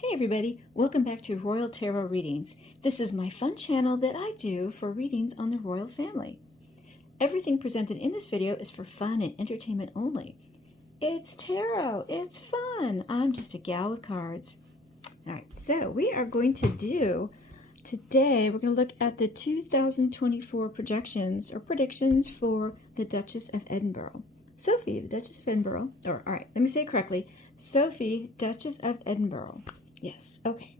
Hey everybody, welcome back to Royal Tarot Readings. This is my fun channel that I do for readings on the royal family. Everything presented in this video is for fun and entertainment only. It's tarot, it's fun. I'm just a gal with cards. Alright, so we are going to do, today we're going to look at the 2024 projections or predictions for the Duchess of Edinburgh. Sophie, the Duchess of Edinburgh, alright, let me say it correctly. Sophie, Duchess of Edinburgh. Yes, okay.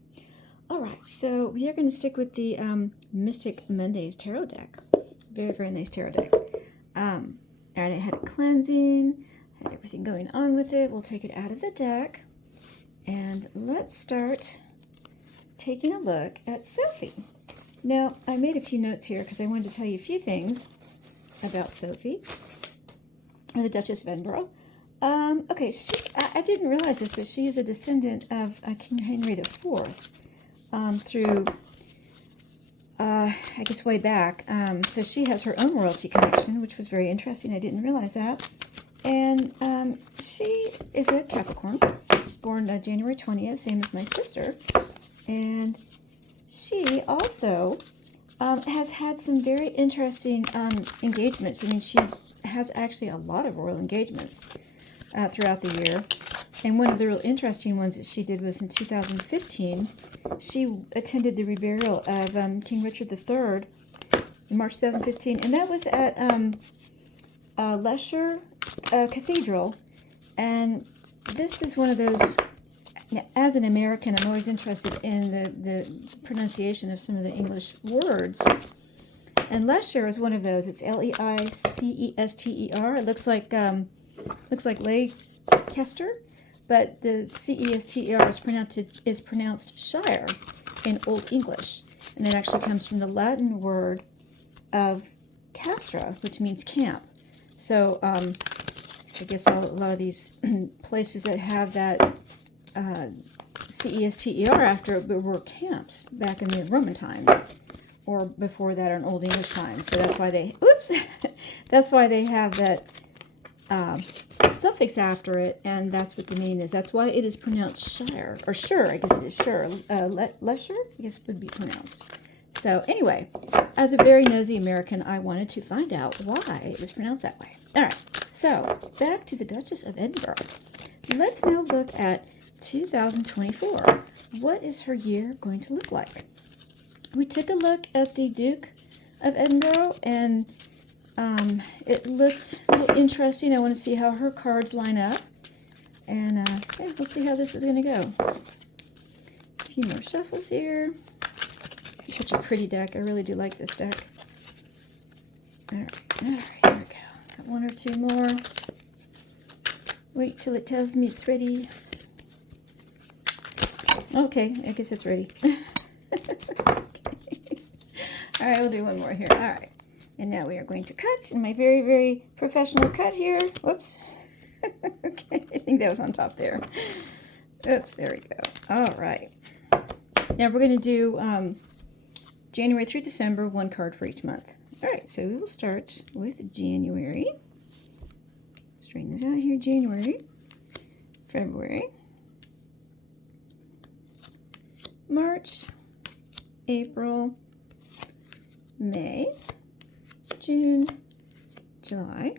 All right, so we are going to stick with the Mystic Mondays tarot deck. Very, very nice tarot deck. And it had a cleansing, had everything going on with it. We'll take it out of the deck. And let's start taking a look at Sophie. Now, I made a few notes here because I wanted to tell you a few things about Sophie, or the Duchess of Edinburgh. Okay, I didn't realize this, but she is a descendant of King Henry IV through, I guess, way back. So she has her own royalty connection, which was very interesting. I didn't realize that. And she is a Capricorn. She's born January 20th, same as my sister. And she also has had some very interesting engagements. I mean, she has actually a lot of royal engagements throughout the year. And one of the real interesting ones that she did was in 2015. She attended the reburial of King Richard III in March 2015, and that was at Leicester Cathedral. And this is one of those, as an American, I'm always interested in the pronunciation of some of the English words. And Leicester is one of those. It's Leicester. It looks like Leicester, but the Cester is pronounced Shire in Old English, and it actually comes from the Latin word of castra, which means camp. So I guess a lot of these places that have that Cester after it were camps back in the Roman times, or before that in Old English times. So that's why they, that's why they have that suffix after it, and that's what the meaning is. That's why it is pronounced Shire, or Sure, I guess it is Sure. Leicester, I guess it would be pronounced. So anyway, as a very nosy American, I wanted to find out why it was pronounced that way. All right, so back to the Duchess of Edinburgh. Let's now look at 2024. What is her year going to look like? We took a look at the Duke of Edinburgh, and it looked a little interesting. I want to see how her cards line up. And yeah, we'll see how this is going to go. A few more shuffles here. It's such a pretty deck. I really do like this deck. Alright, here we go. Got one or two more. Wait till it tells me it's ready. Okay, I guess it's ready. Alright, we'll do one more here. Alright. And now we are going to cut in my very, very professional cut here. Whoops. Okay, I think that was on top there. Oops, there we go. All right. Now we're going to do January through December, one card for each month. All right, so we will start with January. Straighten this out here. January, February, March, April, May, June, July,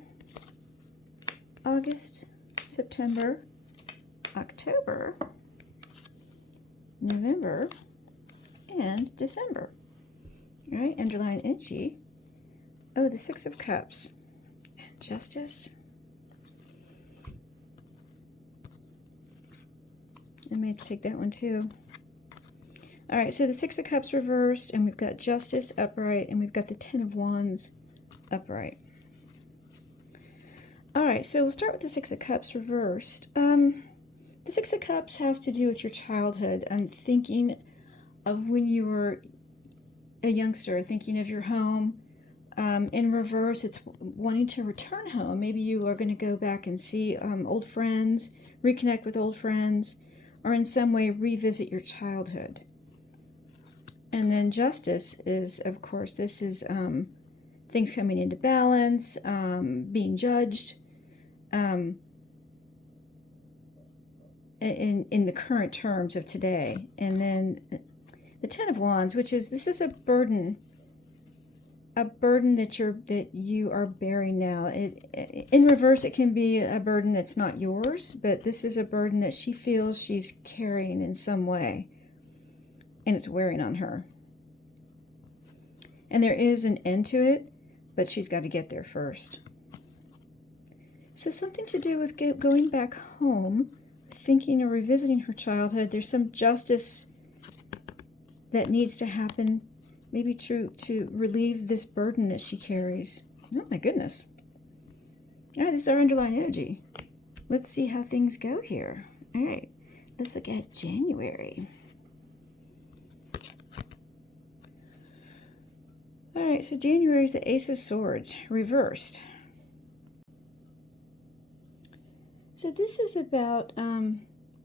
August, September, October, November, and December. All right, underline NG. Oh, the Six of Cups. And Justice. I may have to take that one too. All right, so the Six of Cups reversed, and we've got Justice upright, and we've got the Ten of Wands upright. All right, so we'll start with the Six of Cups reversed. The Six of Cups has to do with your childhood. I'm thinking of when you were a youngster, thinking of your home. In reverse, it's wanting to return home. Maybe you are going to go back and see old friends, reconnect with old friends, or in some way revisit your childhood. And then Justice is, of course, this is things coming into balance, being judged, in the current terms of today. And then the Ten of Wands, which is, this is a burden that you are bearing now. In reverse, it can be a burden that's not yours, but this is a burden that she feels she's carrying in some way, and it's wearing on her. And there is an end to it, but she's got to get there first. So something to do with going back home, thinking or revisiting her childhood. There's some justice that needs to happen, maybe to relieve this burden that she carries. Oh my goodness. All right, this is our underlying energy. Let's see how things go here. All right, let's look at January. All right, so January is the Ace of Swords, reversed. So this is about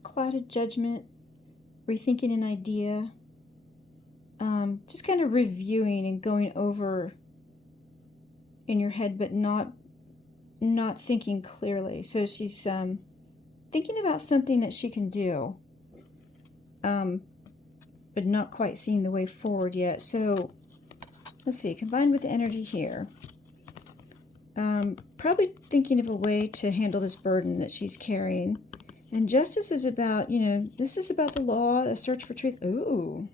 clouded judgment, rethinking an idea, just kind of reviewing and going over in your head, but not thinking clearly. So she's thinking about something that she can do, but not quite seeing the way forward yet. So let's see, combined with the energy here, probably thinking of a way to handle this burden that she's carrying. And justice is about, this is about the law, a search for truth. Ooh.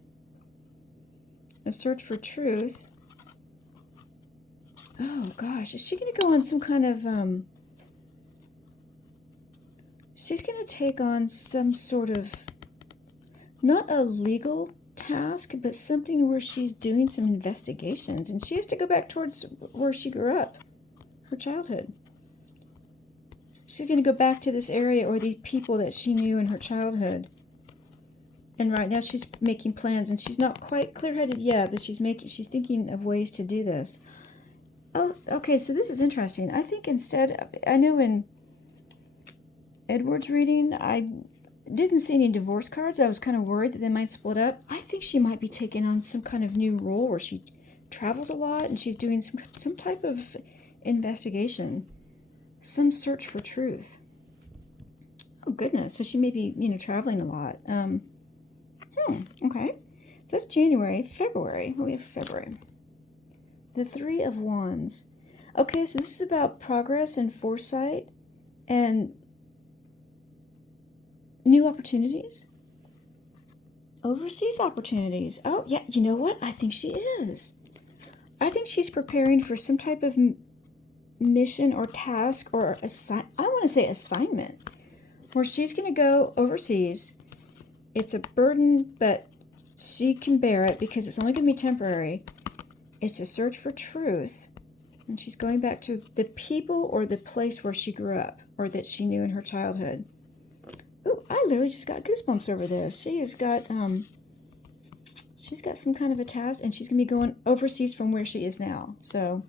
A search for truth. Oh gosh, is she going to go on some kind of, she's going to take on some sort of, not a legal task, but something where she's doing some investigations, and she has to go back towards where she grew up, her childhood. She's going to go back to this area or these people that she knew in her childhood. And right now she's making plans, and she's not quite clear-headed yet, but she's thinking of ways to do this. Oh, okay, so this is interesting. I think instead, I know in Edward's reading, I didn't see any divorce cards. I was kind of worried that they might split up. I think she might be taking on some kind of new role where she travels a lot, and she's doing some type of investigation, some search for truth. Oh, goodness. So she may be, traveling a lot. Okay. So that's January. February. What do we have for February? The Three of Wands. Okay, so this is about progress and foresight and new opportunities. Overseas opportunities. Oh, yeah, you know what? I think she is. I think she's preparing for some type of mission or task or I want to say assignment, where she's going to go overseas. It's a burden, but she can bear it because it's only going to be temporary. It's a search for truth, and she's going back to the people or the place where she grew up or that she knew in her childhood. Ooh, I literally just got goosebumps over this. She's got some kind of a task, and she's going to be going overseas from where she is now. So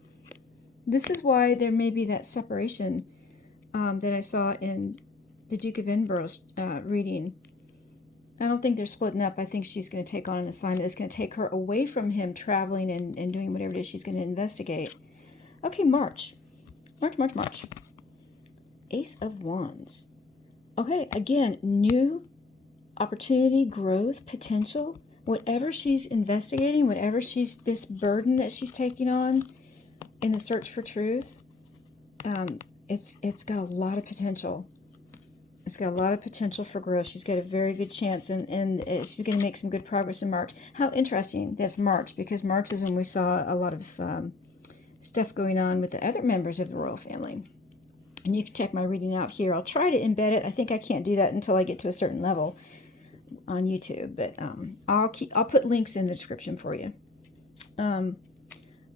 this is why there may be that separation that I saw in the Duke of Edinburgh's reading. I don't think they're splitting up. I think she's going to take on an assignment that's going to take her away from him traveling and doing whatever it is she's going to investigate. Okay, March. March. Ace of Wands. Okay, again, new opportunity, growth, potential. Whatever she's investigating, this burden that she's taking on in the search for truth, it's got a lot of potential. It's got a lot of potential for growth. She's got a very good chance, and she's going to make some good progress in March. How interesting that's March, because March is when we saw a lot of stuff going on with the other members of the royal family. And you can check my reading out here. I'll try to embed it. I think I can't do that until I get to a certain level on YouTube, but I'll put links in the description for you.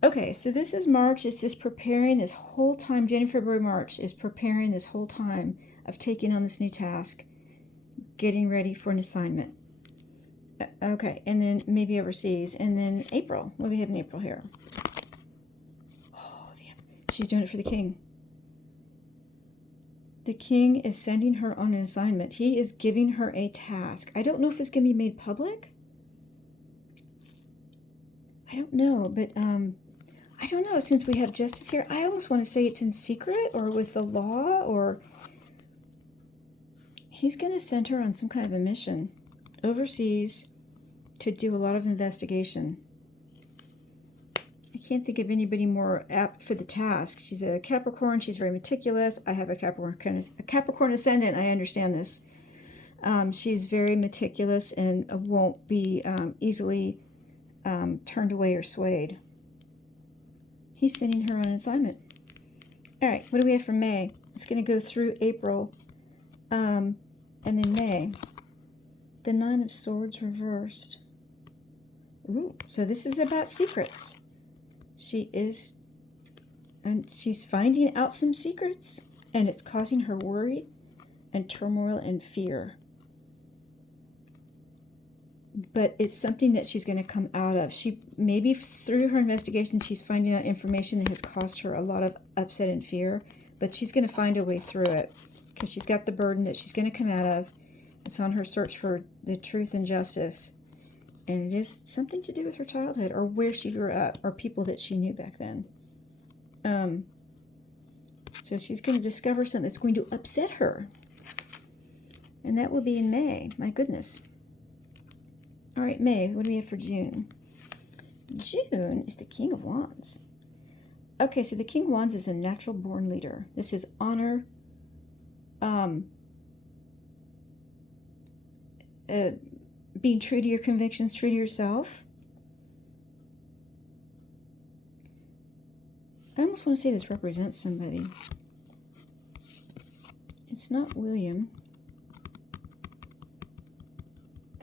Okay, so this is March. It's just preparing this whole time. January, February, March is preparing this whole time of taking on this new task, getting ready for an assignment. Okay, and then maybe overseas. And then April. What do we have in April here? Oh, damn. She's doing it for the king. The king is sending her on an assignment. He is giving her a task. I don't know if it's going to be made public. I don't know, but I don't know. Since we have justice here, I almost want to say it's in secret or with the law, or He's going to send her on some kind of a mission overseas to do a lot of investigation. I can't think of anybody more apt for the task. She's a Capricorn. She's very meticulous. I have a Capricorn ascendant. I understand this. She's very meticulous and won't be easily turned away or swayed. He's sending her on an assignment. All right, what do we have for May? It's going to go through April and then May. The Nine of Swords reversed. Ooh, so this is about secrets. She's finding out some secrets, and it's causing her worry and turmoil and fear. But it's something that she's going to come out of. She maybe through her investigation, she's finding out information that has caused her a lot of upset and fear, but she's going to find a way through it because she's got the burden that she's going to come out of. It's on her search for the truth and justice. And it is something to do with her childhood or where she grew up or people that she knew back then. So she's going to discover something that's going to upset her. And that will be in May. My goodness. All right, May. What do we have for June? June is the King of Wands. Okay, so the King of Wands is a natural-born leader. This is honor. Being true to your convictions, true to yourself. I almost want to say this represents somebody. It's not William.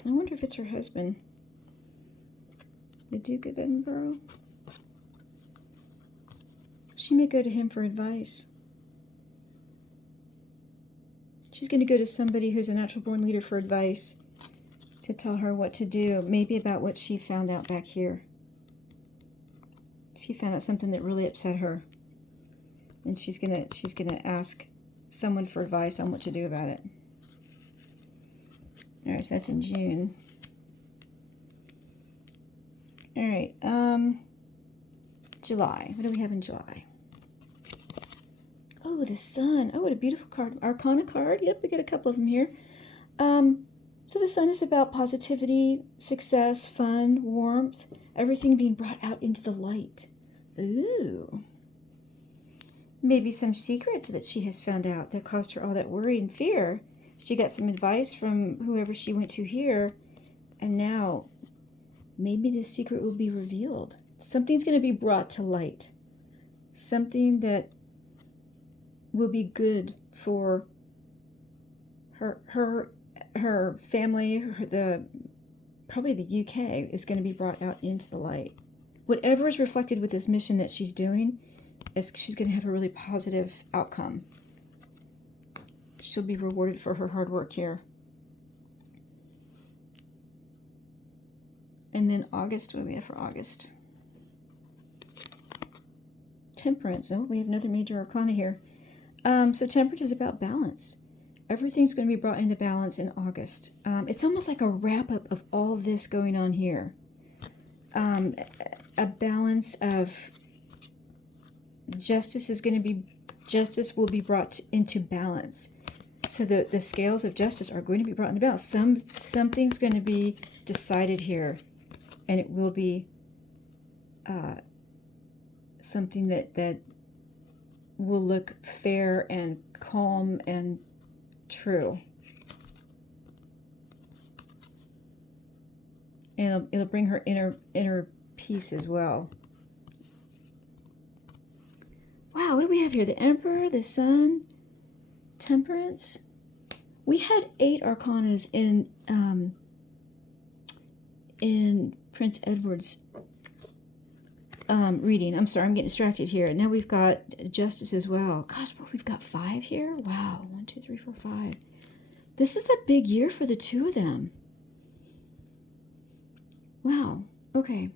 I wonder if it's her husband. The Duke of Edinburgh. She may go to him for advice. She's going to go to somebody who's a natural-born leader for advice to tell her what to do, maybe about what she found out back here. She found out something that really upset her, and she's gonna ask someone for advice on what to do about it. All right, so that's in June. All right, July. What do we have in July? Oh, the Sun. Oh, what a beautiful card. Arcana card. Yep, we get a couple of them here. So the Sun is about positivity, success, fun, warmth, everything being brought out into the light. Ooh. Maybe some secrets that she has found out that caused her all that worry and fear. She got some advice from whoever she went to here, and now maybe the secret will be revealed. Something's going to be brought to light. Something that will be good for her family, probably the UK is going to be brought out into the light. Whatever is reflected with this mission that she's doing, she's going to have a really positive outcome. She'll be rewarded for her hard work here. And then August, what do we have for August? Temperance. Oh, we have another major arcana here. So Temperance is about balance. Everything's going to be brought into balance in August. It's almost like a wrap-up of all this going on here. A balance of justice will be brought into balance. So the scales of justice are going to be brought into balance. Something's going to be decided here, and it will be something that will look fair and calm and true. And it'll bring her inner peace as well. Wow, what do we have here? The Emperor, the Sun, Temperance. We had 8 arcanas in Prince Edward's reading. I'm sorry, I'm getting distracted here. Now we've got Justice as well. Gosh, well, we've got 5 here. Wow, 1, 2, 3, 4, 5. This is a big year for the 2 of them. Wow. Okay.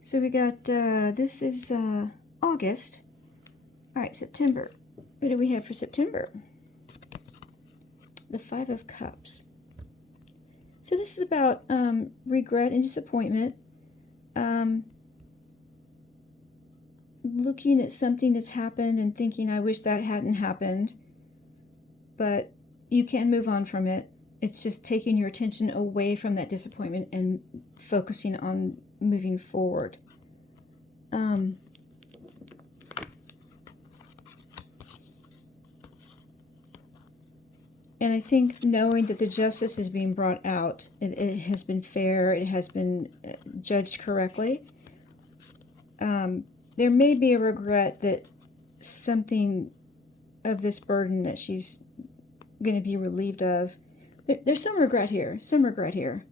So we got this is August. All right, September. What do we have for September? The 5 of Cups. So this is about regret and disappointment. Looking at something that's happened and thinking, I wish that hadn't happened. But, you can move on from it. It's just taking your attention away from that disappointment and focusing on moving forward. And I think knowing that the justice is being brought out, it has been fair, it has been judged correctly. There may be a regret that something of this burden that she's going to be relieved of. There's some regret here, some regret here.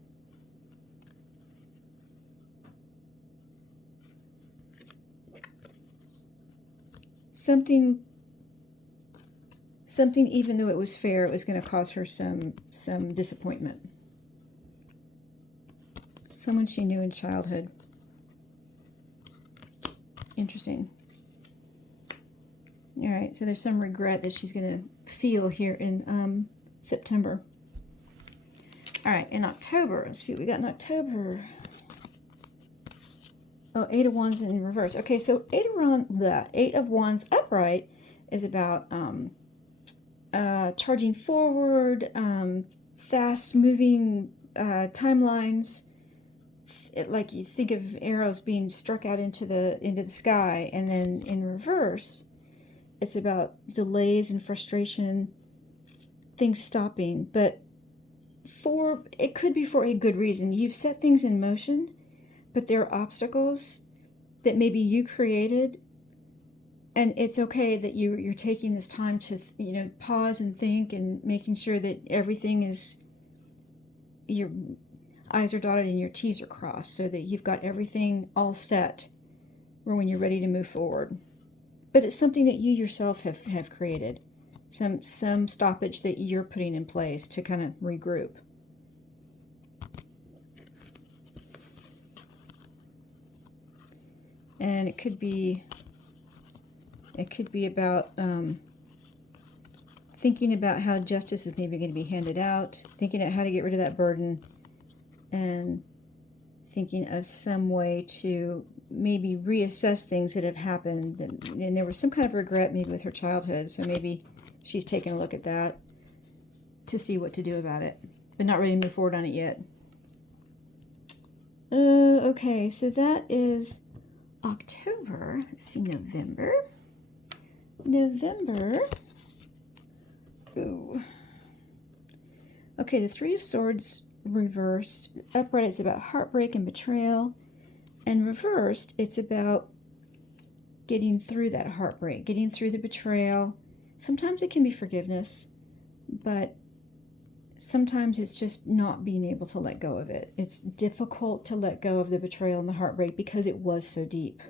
Something, even though it was fair, it was going to cause her some disappointment. Someone she knew in childhood. Interesting. All right, so there's some regret that she's going to feel here in September. All right, in October, let's see what we got in October. Oh, Eight of Wands in reverse. Okay, so Eight of Wands upright is about charging forward, fast-moving timelines. Like you think of arrows being struck out into the sky, and then in reverse, it's about delays and frustration, things stopping. But it could be for a good reason. You've set things in motion, but there are obstacles that maybe you created, and it's okay that you're taking this time to pause and think and making sure that everything is, your I's are dotted and your T's are crossed, so that you've got everything all set for when you're ready to move forward. But it's something that you yourself have created, some stoppage that you're putting in place to kind of regroup. And it could be about thinking about how justice is maybe going to be handed out, thinking about how to get rid of that burden, and thinking of some way to maybe reassess things that have happened. And there was some kind of regret maybe with her childhood, so maybe she's taking a look at that to see what to do about it, but not ready to move forward on it yet. Okay, so that is October. Let's see, November. Ooh. Okay, the Three of Swords reversed. Upright, it's about heartbreak and betrayal. And reversed, it's about getting through that heartbreak, getting through the betrayal. Sometimes it can be forgiveness, but sometimes it's just not being able to let go of it. It's difficult to let go of the betrayal and the heartbreak because it was so deep.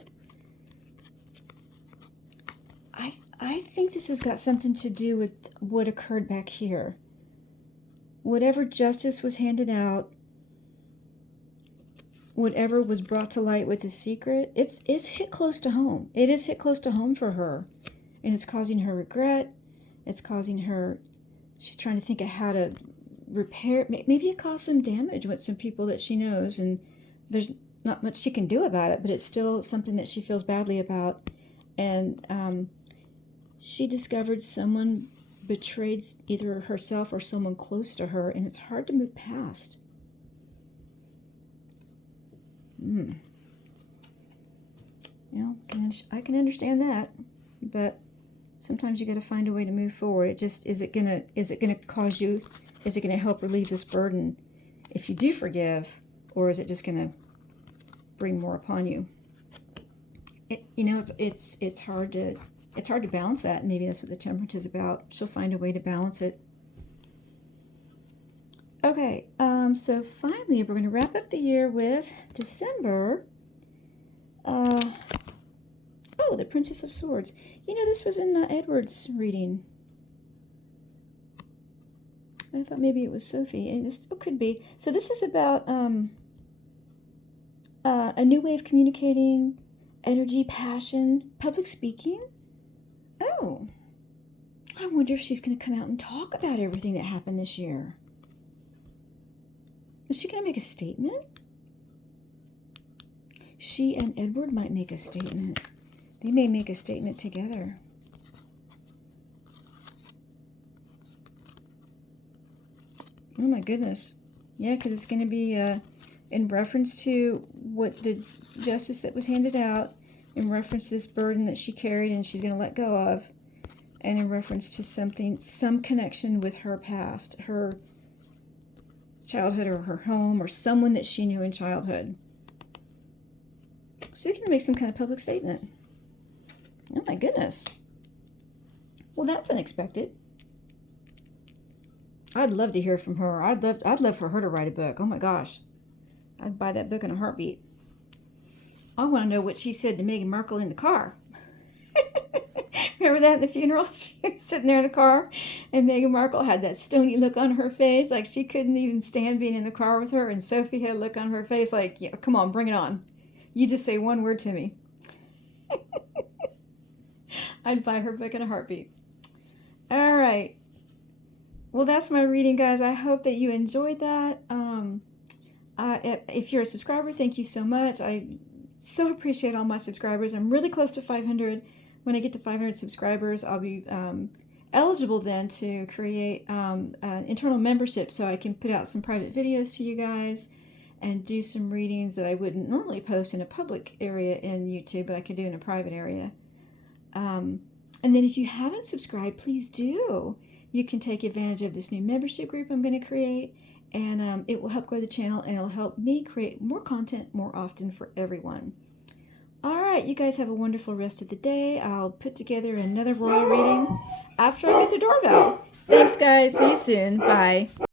I think this has got something to do with what occurred back here. Whatever justice was handed out, whatever was brought to light with the secret, it's hit close to home. It is hit close to home for her. And it's causing her regret. It's causing her, she's trying to think of how to repair. Maybe it caused some damage with some people that she knows, and there's not much she can do about it, but it's still something that she feels badly about. And she discovered someone betrayed either herself or someone close to her, and it's hard to move past. I can understand that, but sometimes you got to find a way to move forward. Is it gonna help relieve this burden if you do forgive, or is it just gonna bring more upon you? It's hard to balance that. Maybe that's what the Temperance is about. She'll find a way to balance it. Okay, so finally we're going to wrap up the year with December. The Princess of Swords. This was in Edward's reading. I thought maybe it was Sophie, and it still could be. So this is about a new way of communicating, energy, passion, public speaking. Oh, I wonder if she's going to come out and talk about everything that happened this year. Is she going to make a statement? She and Edward might make a statement. They may make a statement together. Oh my goodness. Yeah, because it's going to be in reference to what the justice that was handed out, in reference to this burden that she carried and she's going to let go of, and in reference to something, some connection with her past, her childhood or her home or someone that she knew in childhood. She's going to make some kind of public statement. Oh my goodness. Well, that's unexpected. I'd love to hear from her. I'd love for her to write a book. Oh my gosh. I'd buy that book in a heartbeat. I want to know what she said to Meghan Markle in the car. Remember that at the funeral? She was sitting there in the car, and Meghan Markle had that stony look on her face, like she couldn't even stand being in the car with her, and Sophie had a look on her face like, yeah, come on, bring it on. You just say one word to me. I'd buy her book in a heartbeat. All right. Well, that's my reading, guys. I hope that you enjoyed that. If you're a subscriber, thank you so much. I so appreciate all my subscribers. I'm really close to 500. When I get to 500 subscribers, I'll be eligible then to create an internal membership so I can put out some private videos to you guys and do some readings that I wouldn't normally post in a public area in YouTube, but I could do in a private area. And then if you haven't subscribed, please do. You can take advantage of this new membership group I'm going to create, and it will help grow the channel, and it'll help me create more content more often for everyone. All right, you guys have a wonderful rest of the day. I'll put together another royal reading after I get the doorbell. Thanks, guys. See you soon. Bye.